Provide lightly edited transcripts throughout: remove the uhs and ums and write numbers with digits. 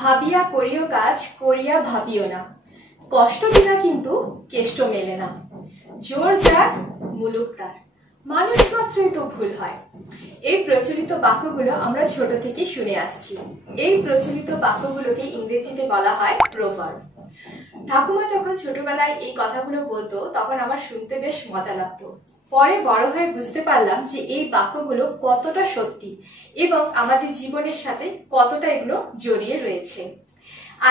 ভাবিয়া করিও কাজ করিয়া ভাবিও না, কষ্ট বিনা কিন্তু কেষ্ট মেলে না। জোর যার মুলুক তার, মানুষ মাত্রই তো ভুল হয়। এই প্রচলিত বাক্যগুলো আমরা ছোট থেকে শুনে আসছি। এই প্রচলিত বাক্যগুলোকে ইংরেজিতে বলা হয় প্রভার্ব। ঠাকুমা যখন ছোটবেলায় এই কথাগুলো বলতো তখন আমার শুনতে বেশ মজা লাগতো। পরে বড় হয়ে বুঝতে পারলাম যে এই বাক্যগুলো কতটা সত্যি এবং আমাদের জীবনের সাথে কতটা এগুলো জড়িয়ে রয়েছে।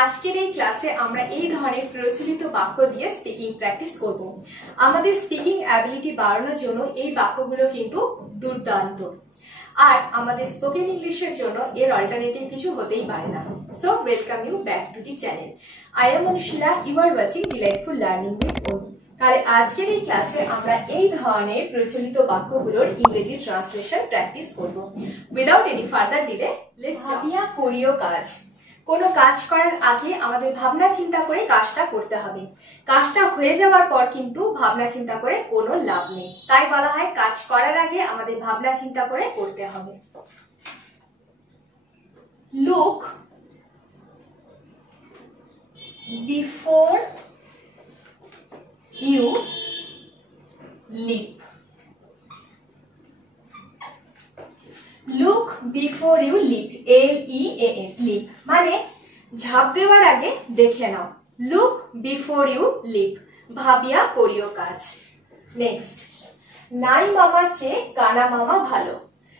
আজকের এই ক্লাসে আমরা এই ধরনের প্রচলিত বাক্য দিয়ে স্পিকিং প্র্যাকটিস করব। আমাদের স্পিকিং অ্যাবিলিটি বাড়ানোর জন্য এই বাক্যগুলো কিন্তু দুর্দান্ত। আর আমাদের স্পোকেন ইংলিশের জন্য এর অল্টারনেটিভ কিছু হতেই পারে না। So welcome you back to the channel. I am Anushila, you are watching delightful learning with Omi. তাহলে আজকের এই ক্লাসে আমরা এই ধরনের প্রচলিত বাক্যগুলোর ইংরেজি ট্রান্সলেশন প্র্যাকটিস করব। Without any further delay let's ভাবিয়া করিও কাজ। কোনো কাজ করার আগে আমাদের ভাবনা চিন্তা করে কাজটা করতে হবে। কাজটা হয়ে যাওয়ার পর কিন্তু ভাবনা চিন্তা করে কোনো লাভ নেই। তাই বলা হয় কাজ করার আগে আমাদের ভাবনা চিন্তা করে করতে হবে। Look before you leap. Look before you leap. L-E-A-P. Leap মানে ঝাঁপ দেওয়ার আগে দেখে নাও। Look before you leap. ভাবিয়া করিও কাজ। নেক্সট, নাই মামা চেয়ে কানা মামা ভালো।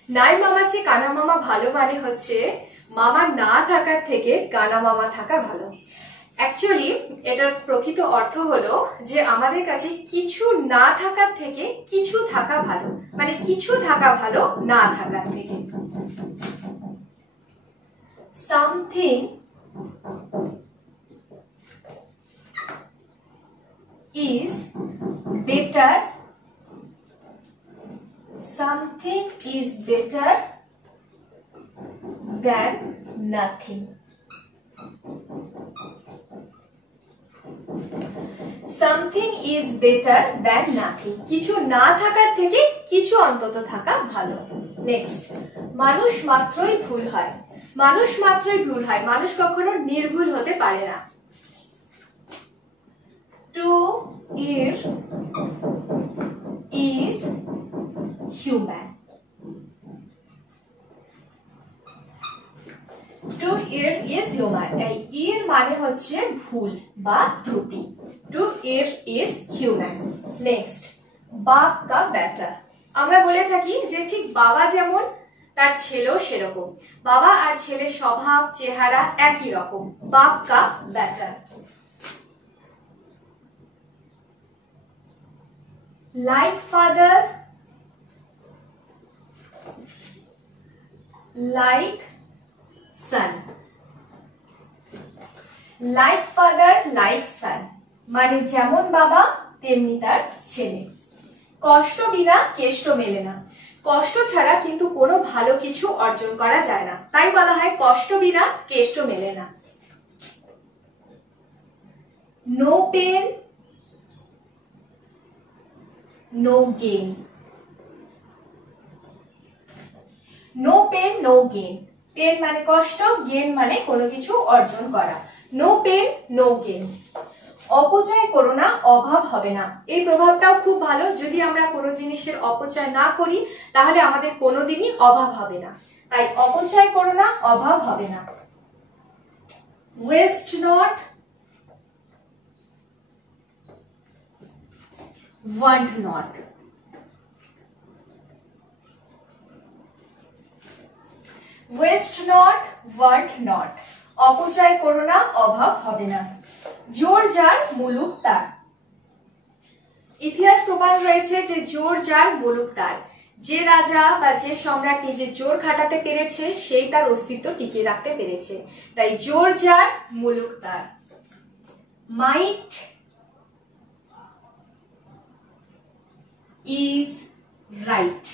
নাই মামা চেয়ে কানা মামা ভালো মানে হচ্ছে মামা না থাকার থেকে কানা মামা থাকা ভালো। অ্যাকচুয়ালি এটার প্রকৃত অর্থ হলো যে আমাদের কাছে কিছু না থাকার থেকে কিছু থাকা ভালো, মানে কিছু থাকা ভালো না থাকার থেকে। Something is better. Something is better than nothing. Something is better than nothing. কিছু না থাকার থেকে কিছু অন্তত থাকা ভালো। নেক্সট, মানুষ মাত্রই ভুল হয়। মানুষ মাত্রই ভুল হয়, মানুষ কখনো নির্ভুল হতে পারে না। To err is human. To err is human. এই এর মানে হচ্ছে ভুল বা ত্রুটি। To err is human. Next, বাপ কা বেটা। আমরা বলে থাকি যে ঠিক বাবা যেমন তার ছেলেও সেরকম। বাবা আর ছেলের স্বভাব চেহারা একই রকম। বাপ কা বেটা। Like father, like son. Like father, like son মানে যেমন বাবা তেমনি তার ছেলে। কষ্ট বিনা কেষ্ট মেলে না। কষ্ট ছাড়া কিন্তু কোনো ভালো কিছু অর্জন করা যায় না। তাই বলা হয় কষ্ট বিনা কেষ্ট মেলে না। No pain, no gain. No pain, no gain. Pain মানে কষ্ট, গেন মানে কোনো কিছু অর্জন করা। No pain, no gain. অপচয় করো না, অভাব হবে না। এই প্রভাবটাও খুব ভালো। যদি আমরা কোনো জিনিসের অপচয় না করি তাহলে আমাদের কোনোদিনই অভাব হবে না। তাই অপচয় করো না, অভাব হবে না। Waste not, want not. Waste not, want not. অপচয় করো না, অভাব হবে না। জোর যার মুলুক তার। ইতিহাস প্রমাণ রয়েছে যে জোর যার মুলুক তার। যে রাজা বা যে সম্রাট নিজে জোর খাটাতে পেরেছে সেই তার অস্তিত্ব টিকিয়ে রাখতে পেরেছে। তাই জোর যার মুলুক তার। Might is right.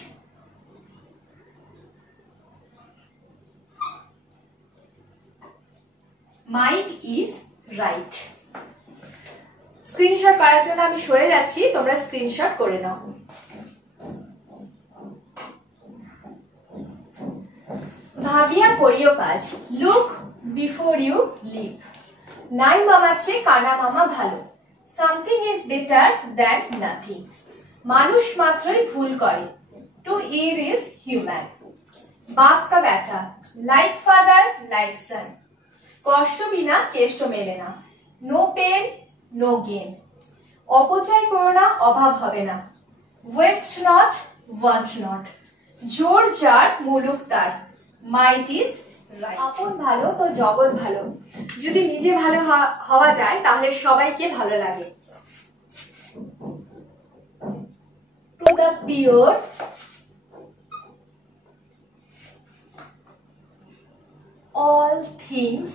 Might is right. Screenshot করার জন্য আমি সরে যাচ্ছি, তোমরা স্ক্রিনশট করে নাও। ভাবিয়া করিও কাজ। Look before you leave. নাই মামার চেয়ে কানা মামা ভালো। Something is better than nothing. মানুষ মাত্রই ভুল করে। To err is human. বাপ কা বেটা, like father, like son. কষ্ট বিনা কেষ্ট মেলে না। No pain, no gain. অপচয় করো না, অভাব হবে না। Waste not, want not. জোর যার মুলুক তার। Might is right. আপন ভালো তো জগৎ ভালো। যদি নিজে ভালো হওয়া যায় তাহলে সবাইকে ভালো লাগে। To the pure, all things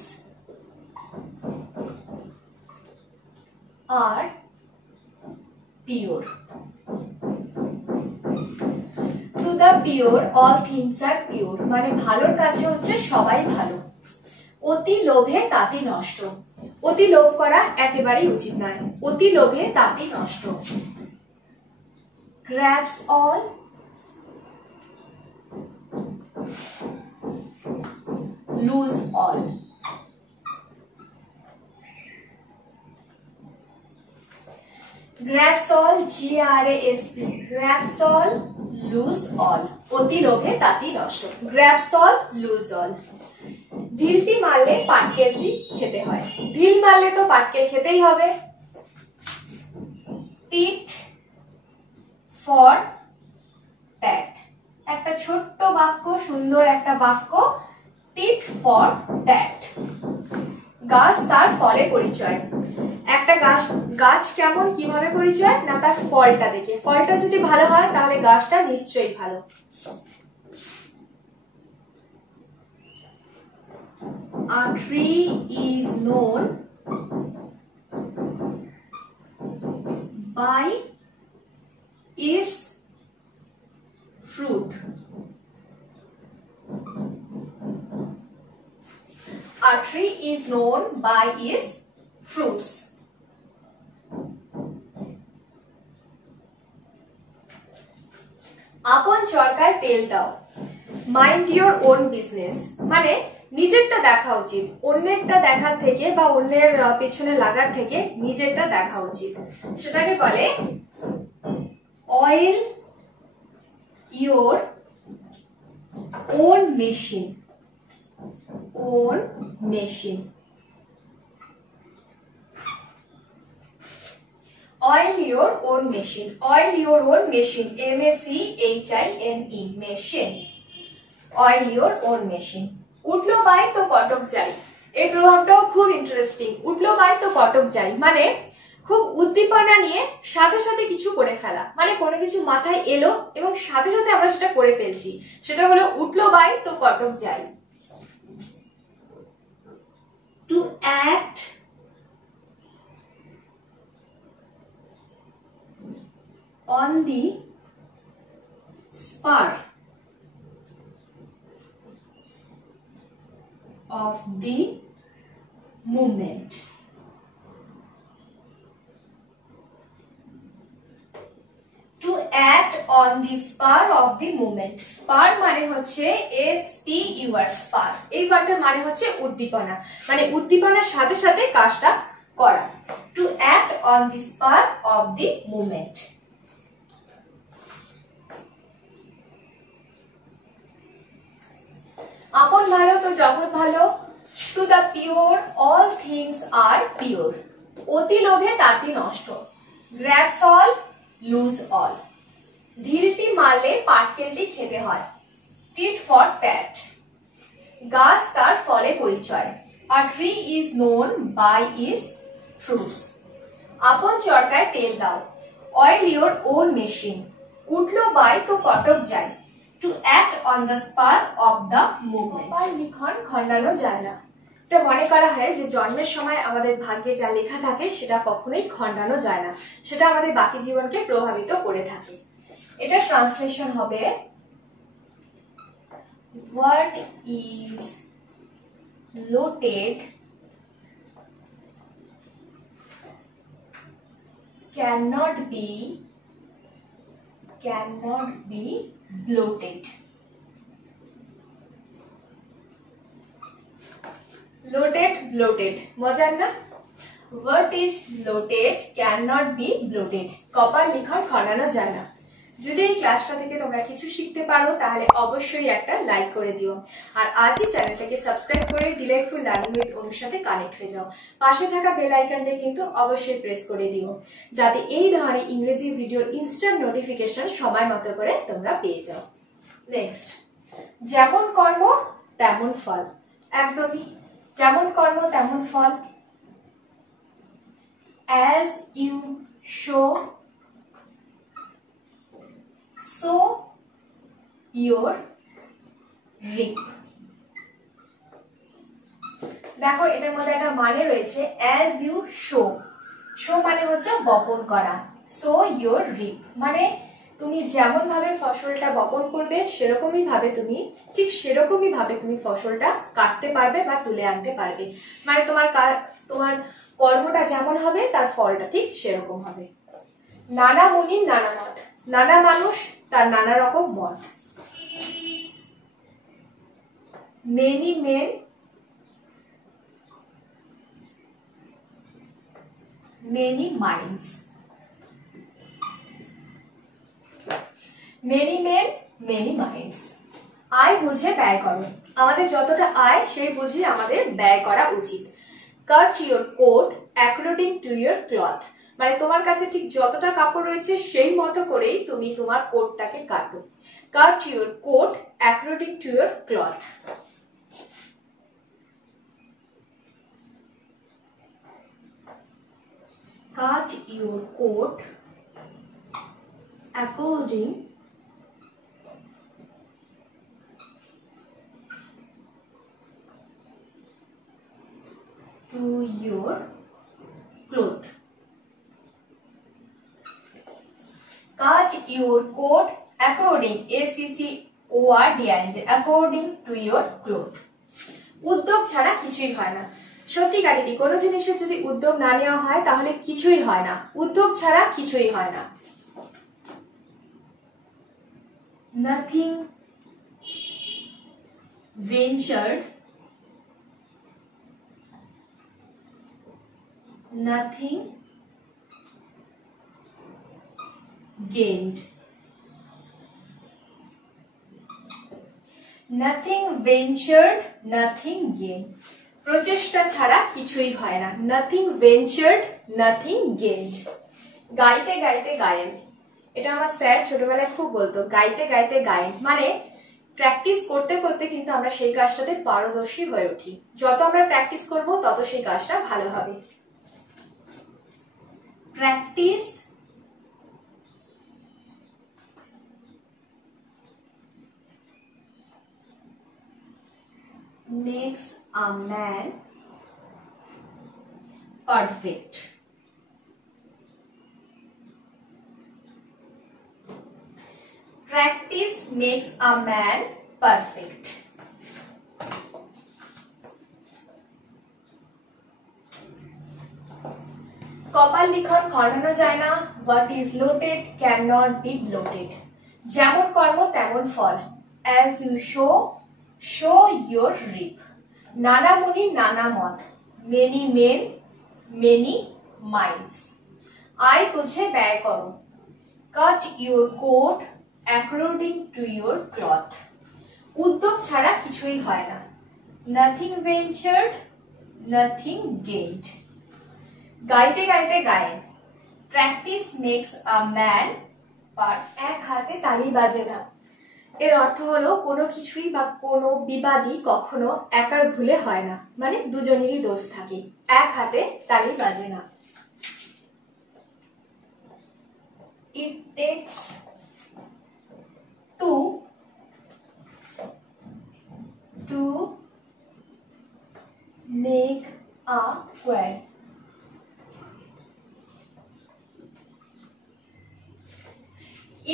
are pure. To the pure, all things are pure. মানে ভালোর কাছে হচ্ছে সবাই ভালো। অতি লোভে তাতি নষ্ট। অতি লোভ করা একেবারেই উচিত নয়। অতি লোভে তাতি নষ্ট। Grabs all, lose all. Grabs all, G-R-A-S-P. Grabs all, lose all. অতি লোভে তাতি নষ্ট। Grabs all, lose all. ঢিলটি মারলে পাটকেলটি খেতে হয়। ঢিল মারলে তো পাটকেল খেতেই হবে। tit for tat. একটা ছোট্ট বাক্য, সুন্দর একটা বাক্য। tit for tat. গাছ তার ফলে পরিচয়। একটা গাছ কেমন কিভাবে পরিচয় না তার ফলটা দেখে। ফলটা যদি ভালো হয় তাহলে গাছটা নিশ্চয়ই ভালো। A tree is known by its fruit. A tree is known by its fruits. আপন চরকায় তেল দাও। মাইন্ড ইওর ওন বিজনেস মানে নিজেরটা দেখা উচিত। অন্যেরটা দেখার থেকে বা অন্যের পেছনে লাগার থেকে নিজেরটা দেখা উচিত। সেটাকে বলে oil your own machine. Own machine. Oil your own machine. Oil your own machine. M-A-C-H-I-N-E. Machine. Oil your own machine. উঠলো বাই তো কটক যাই। এই প্রভাবটাও খুব ইন্টারেস্টিং। উঠলো বাই তো কটক যাই মানে খুব উদ্দীপনা নিয়ে সাথে সাথে কিছু করে ফেলা। মানে কোনো কিছু মাথায় এলো এবং সাথে সাথে আমরা সেটা করে ফেলছি। সেটা হলো উঠলো বাই তো কটক যাই। To act on the spur of the moment. To act on the spur of the moment. Spur মানে হচ্ছে S-P-U-R spur. এই ওয়ার্ডটার মানে হচ্ছে উদ্দীপনা। মানে উদ্দীপনার সাথে সাথে কাজটা করা। To act on the spur of the moment. আপন ভালো তো জগৎ ভালো। To the pure, all things are pure. অতি লোভে তাতি নষ্ট। Grabs all, lose all. ঢিলটি মারলে পাটকেলটি খেতে হয়। Tit for tat. গাছ তার ফলে পরিচয়। A tree is known by its fruits. আপন চরকায় তেল দাও। Oil your own machine. উঠলো বাই তো কটক যায়। To act on the spur of the moment. লিখন খণ্ডানো যায় না। এটা মনে করা হয় যে জন্মের সময় আমাদের ভাগ্যে যা লেখা থাকে সেটা কখনোই খণ্ডানো যায় না। সেটা আমাদের বাকি জীবনকে প্রভাবিত করে থাকে। এটা ট্রান্সলেশন হবে what is loaded cannot be bloated. Loaded bloated, মজার না? What is bloated cannot be bloated. কপাল লিখন খনানো যায় না। যদি এই ক্লাসটা থেকে তোমরা কিছু শিখতে পারো তাহলে অবশ্যই একটা লাইক করে দিও, আর আজই চ্যানেলটাকে সাবস্ক্রাইব করে ডিলাইটফুল লার্নিং উইথ অনুর সাথে কানেক্ট হয়ে যাও। পাশে থাকা বেল আইকনটা কিন্তু অবশ্যই প্রেস করে দিও, যাতে এই ধরনের ইংরেজি ভিডিওর ইনস্ট্যান্ট নোটিফিকেশন সময় মতো করে তোমরা পেয়ে যাও। নেক্সট, যেমন কর্ম তেমন ফল। একদমই যেমন কর্ম তেমন ফল। As you sow, so your reap. দেখো এটার মধ্যে একটা মানে রয়েছে, as you sow, sow মানে হচ্ছে বপন করা, so your reap মানে তুমি যেমন ভাবে ফসলটা বপন করবে সেরকমই ভাবে তুমি ফসলটা কাটতে পারবে বা তুলে আনতে পারবে। মানে তোমার কর্মটা যেমন হবে তার ফলটা ঠিক সেরকম হবে। নানা মুনির নানা মত, নানা মানুষ তার নানা রকম মত। Many men many minds. Many men many minds. আয় বুঝে ব্যয় করো। আমাদের যতটা আয় সেই বুঝে আমাদের ব্যয় করা উচিত। Cut your coat according to your cloth, মানে তোমার কাছে ঠিক যতটা কাপড় রয়েছে সেই মতো করেই তুমি তোমার কোটটাকে কাটো। Cut your coat according to your cloth. Cut your coat according to your cloth. Cut your coat according, according to your cloth. উদ্যোগ ছাড়া কিছুই হয় না। সত্যিকারেরই কোনো জিনিসের যদি উদ্যোগ না নেওয়া হয় তাহলে কিছুই হয় না। উদ্যোগ ছাড়া কিছুই হয় না। Nothing ventured, nothing gained. Nothing ventured, nothing gained. প্রচেষ্টা ছাড়া কিছুই হয় না। Nothing ventured, nothing gained. গাইতে গাইতে গায়েন, এটা আমার স্যার ছোটবেলায় খুব বলতো, গাইতে গাইতে গায়েন। মানে প্র্যাকটিস করতে করতে কিন্তু আমরা সেই কাজটাতে পারদর্শী হয়ে উঠি। যত আমরা প্র্যাকটিস করব তত সেই কাজটা ভালো হবে। Practice makes a man perfect. Practice makes a man perfect. কপাল লিখন খনানো যায় না। What is loaded cannot be bloated. যেমন কর্ম তেমন ফল। As you sow, so your reap. নানা মুনি নানা মত। Many men, many minds. আয় বুঝে ব্যয় করো। Cut your coat according to your cloth. উদ্যোগ ছাড়া কিছুই হয় না। Nothing ventured, nothing gained. গাইতে গাইতে গায়েন। Practice makes a man perfect. এক হাতে তালি বাজে না, এর অর্থ হলো কোনো কিছুই বা কোনো বিবাদই কখনো একার ভুলে হয় না, মানে দুজনেরই দোষ থাকে। এক হাতে তালি বাজে না। It takes two to make a quarrel.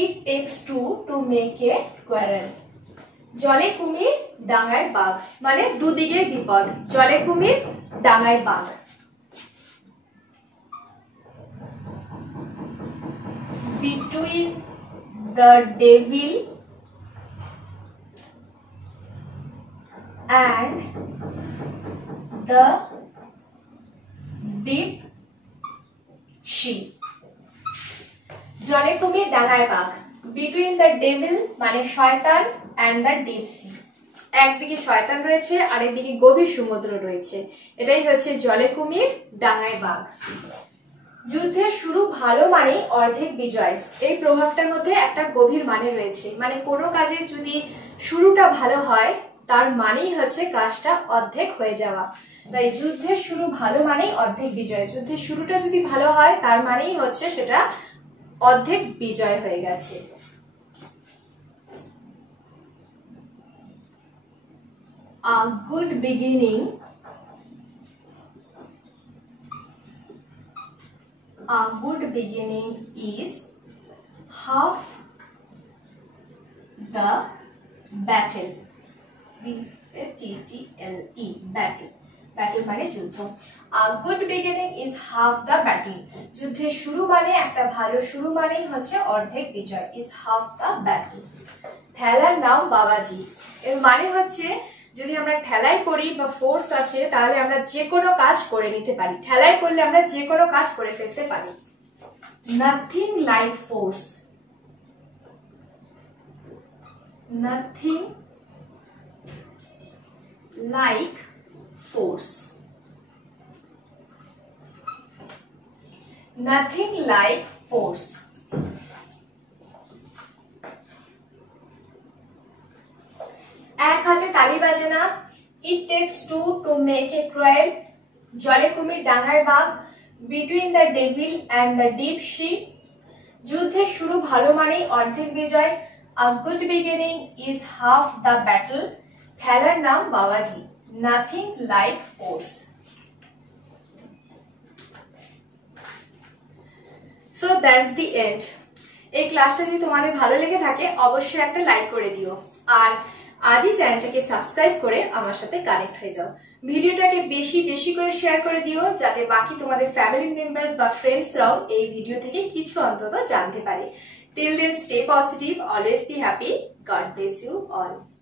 It takes two to make a quarrel. জলে কুমির ডাঙায় বাঘ, মানে দুদিকে বিপদ। জলে কুমির ডাঙায় বাঘ। Between the devil and the deep sea. জলে কুমির ডাঙায় বাঘ, between the devil মানে শয়তান and the deep sea. একদিকে শয়তান রয়েছে আর একদিকে গভীর সমুদ্র রয়েছে, এটাই হচ্ছে জলে কুমির ডাঙায় বাঘ। যুদ্ধের শুরু ভালো মানে অর্ধেক বিজয়, এই প্রভাবটার মধ্যে একটা গভীর মানে রয়েছে, মানে কোনো কাজে যদি শুরুটা ভালো হয় তার মানেই হচ্ছে কাজটা অর্ধেক হয়ে যাওয়া। তাই যুদ্ধের শুরু ভালো মানেই অর্ধেক বিজয়, যুদ্ধের শুরুটা যদি ভালো হয় তার মানেই হচ্ছে সেটা অর্ধেক বিজয় হয়ে গেছে। A good beginning is half the battle. B-A-T-T-L-E, battle. Battle মানে যুদ্ধ। A good beginning is half the battle. যুদ্ধের শুরু মানে একটা ভালো শুরু মানেই হচ্ছে অর্ধেক বিজয়, is half the battle. ঠেলার নাম বাবাজি, এর মানে হচ্ছে যদি আমরা ঠেলাই করি বা ফোর্স আছে তাহলে আমরা যে কোনো কাজ করে নিতে পারি, ঠেলাই করলে আমরা যে কোনো কাজ করে ফেলতে পারি। Nothing like force. Nothing like force. Nothing like force. এক হাতে তালি বাজে না, it takes two to make a cruel. জলে কুমির ডাঙায় বাঘ, between the devil and the deep sea. যুদ্ধের শুরু ভালো মানেই অর্ধেক বিজয়, a good beginning is half the battle. খেলার নাম বাবাজি, nothing like force. So that's the end. এই ক্লাসটা যদি তোমাদের ভালো লেগে থাকে অবশ্যই একটা লাইক করে দিও, আর আজই চ্যানেলটাকে সাবস্ক্রাইব করে আমার সাথে কানেক্ট হয়ে যাও। ভিডিওটাকে বেশি বেশি করে শেয়ার করে দিও যাতে বাকি তোমাদের ফ্যামিলি মেম্বার্স বা ফ্রেন্ডসরাও এই ভিডিও থেকে কিছু অন্তত জানতে পারে। Till then, stay positive, always be happy. God bless you all.